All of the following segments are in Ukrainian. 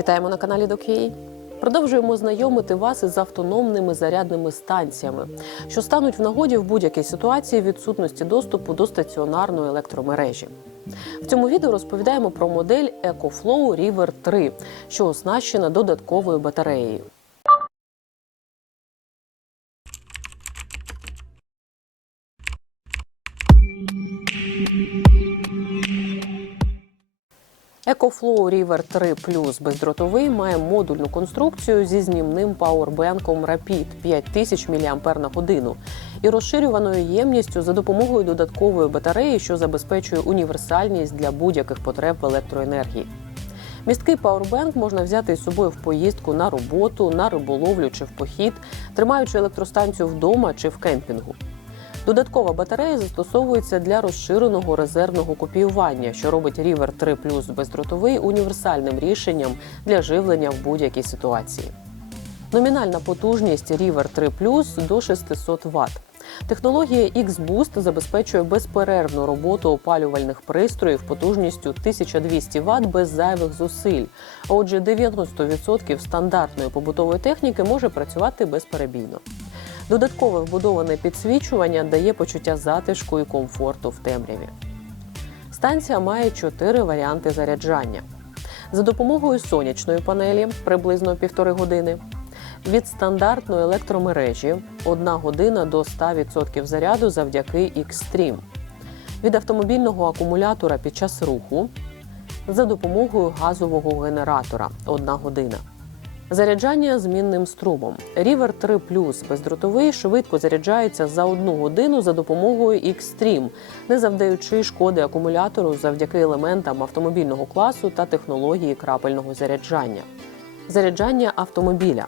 Вітаємо на каналі Докей. Продовжуємо знайомити вас із автономними зарядними станціями, що стануть в нагоді в будь-якій ситуації відсутності доступу до стаціонарної електромережі. В цьому відео розповідаємо про модель EcoFlow River 3, що оснащена додатковою батареєю. EcoFlow River 3 Plus бездротовий має модульну конструкцію зі знімним пауербенком Rapid 5000 мАч і розширюваною ємністю за допомогою додаткової батареї, що забезпечує універсальність для будь-яких потреб електроенергії. Місткий пауербенк можна взяти із собою в поїздку на роботу, на риболовлю чи в похід, тримаючи електростанцію вдома чи в кемпінгу. Додаткова батарея застосовується для розширеного резервного копіювання, що робить River 3 Plus бездротовий універсальним рішенням для живлення в будь-якій ситуації. Номінальна потужність River 3 Plus до 600 Вт. Технологія X-Boost забезпечує безперервну роботу опалювальних пристроїв потужністю 1200 Вт без зайвих зусиль. Отже, 90% стандартної побутової техніки може працювати безперебійно. Додаткове вбудоване підсвічування дає почуття затишку і комфорту в темряві. Станція має чотири варіанти заряджання. За допомогою сонячної панелі приблизно півтори години. Від стандартної електромережі 1 година до 100% заряду завдяки Xtreme. Від автомобільного акумулятора під час руху за допомогою газового генератора 1 година. Заряджання змінним струмом. River 3 Plus бездротовий швидко заряджається за одну годину за допомогою Xtreme, не завдаючи шкоди акумулятору завдяки елементам автомобільного класу та технології крапельного заряджання. Заряджання автомобіля.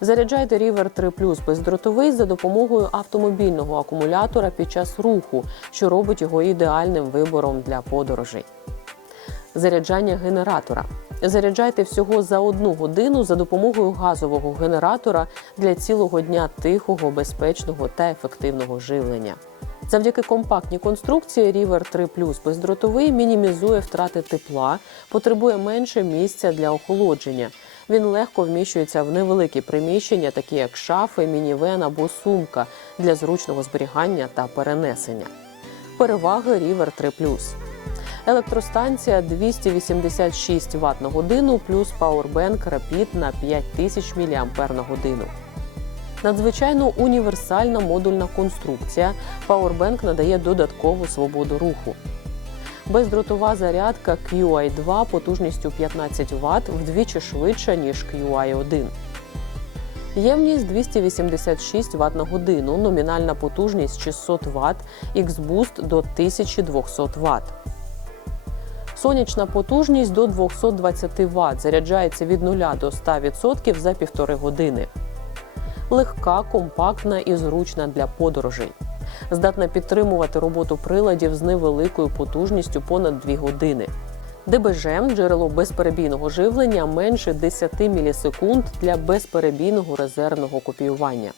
Заряджайте River 3 Plus бездротовий за допомогою автомобільного акумулятора під час руху, що робить його ідеальним вибором для подорожей. Заряджання генератора. Заряджайте всього за одну годину за допомогою газового генератора для цілого дня тихого, безпечного та ефективного живлення. Завдяки компактній конструкції River 3 Plus бездротовий мінімізує втрати тепла, потребує менше місця для охолодження. Він легко вміщується в невеликі приміщення, такі як шафи, мінівен або сумка для зручного зберігання та перенесення. Переваги River 3 Plus. Електростанція 286 Вт на годину плюс пауербенк Rapid на 5000 мАч на годину. Надзвичайно універсальна модульна конструкція. Пауербенк надає додаткову свободу руху. Бездротова зарядка QI2 потужністю 15 Вт вдвічі швидша, ніж QI1. Ємність 286 Вт на годину, номінальна потужність 600 Вт, X-Boost до 1200 Вт. Сонячна потужність до 220 Вт. Заряджається від 0 до 100% за півтори години. Легка, компактна і зручна для подорожей. Здатна підтримувати роботу приладів з невеликою потужністю понад 2 години. ДБЖ джерело безперебійного живлення менше 10 мілісекунд для безперебійного резервного копіювання.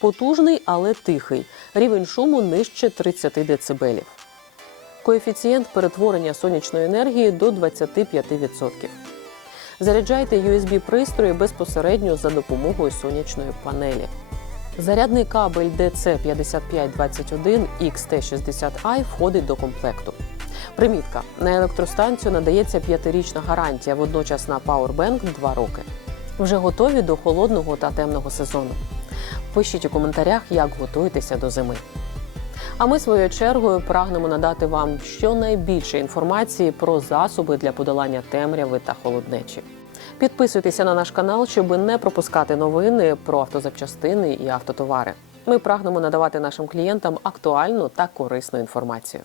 Потужний, але тихий. Рівень шуму нижче 30 дБ. Коефіцієнт перетворення сонячної енергії до 25%. Заряджайте USB-пристрої безпосередньо за допомогою сонячної панелі. Зарядний кабель DC5521 XT60i входить до комплекту. Примітка на електростанцію надається п'ятирічна гарантія, водночас на Powerbank 2 роки. Вже готові до холодного та темного сезону. Пишіть у коментарях, як готуєтеся до зими. А ми своєю чергою прагнемо надати вам щонайбільше інформації про засоби для подолання темряви та холоднечі. Підписуйтеся на наш канал, щоб не пропускати новини про автозапчастини і автотовари. Ми прагнемо надавати нашим клієнтам актуальну та корисну інформацію.